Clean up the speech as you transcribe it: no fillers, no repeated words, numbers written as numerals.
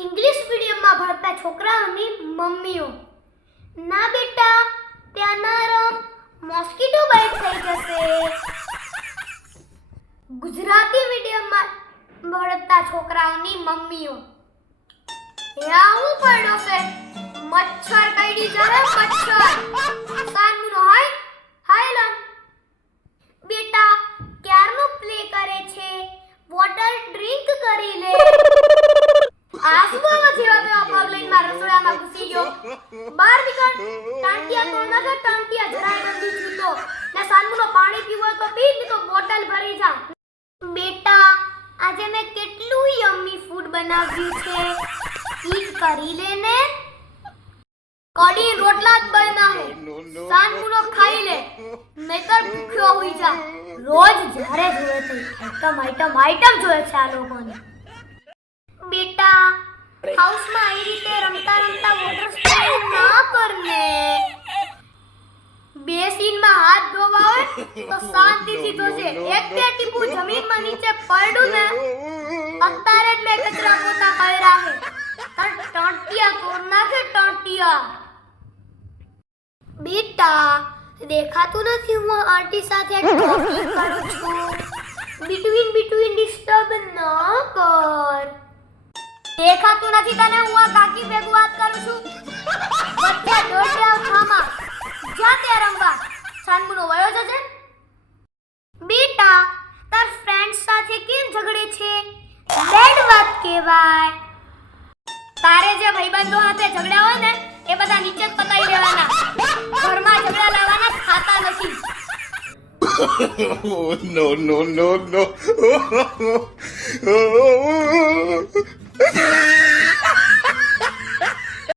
English મીડિયમમાં ભણતા છોકરાઓની મમ્મીઓ, ના બેટા ત્યાં ના રમ, મોસ્કીટો બાઇટ થઈ જશે. ગુજરાતી મીડિયમમાં ભણતા છોકરાઓની મમ્મીઓ, આવું પડ્યો છે, મચ્છર કઈડી જરે મચ્છર. સાનમુનો હાય હાય લમ. બેટા ક્યારનો પ્લે કરે છે, વોટર ડ્રિંક કરી લે. આસમાનો જેવા પેલા પગ લઈને મારા રસોડામાં ઘૂસી ગયો. બહાર નીકળ, ટાંટિયા તો નાખે, ટાંટિયા જરાય નથી છૂટો. ને સાનમુનો પાણી પીવો તો પી, નહીં તો બોટલ ભરી જા. બેટા આજે મેં કેટલું યમ્મી ફૂડ બનાવ્યું છે, ઈટ કરી લે ને. કઢી રોટલા જ બના હે, સાનમુનો ખાઈ લે, નહીતર ભૂખ્યો હોઈ જા. રોજ જ્યારે જોવે તો આઈટમ જોઈએ છે આ લોકોને. બેટા હાઉસમાં આવી રીતે રમતા રમતા વોટર સ્પ્રે ના કરને. બેસીનમાં હાથ ધોવા હોય તો શાંતિથી ધોજે. એક બે ટીપું જમીનમાં નીચે પડ્યું ને, અત્યારે જ મેં કચરા પોતા કર્યા હે. તાર ટંટિયા તોડ નાખે, ટંટિયા. બેટા દેખાતું નથી હું આંટી સાથે ટોકિંગ કરું છું. બિટવીન ડિસ્ટર્બ ના કર. દેખાતું નથી તને હું આ કાકી ભેગું વાત કરું છું? બધા દોડ્યા ખામાં જા તે રમવા. સાનમુનો વયો જશે. બેટા તાર ફ્રેન્ડ સાથે કેમ ઝઘડે છે? બેડ વાત કહેવાય. તારે જે ભાઈબંધો સાથે ઝઘડ્યા હોય ને એ બધા નીચે જ પતાઈ દેવાના. ઘરમાં ઝઘડા લાવવાના ખાતા નથી. No.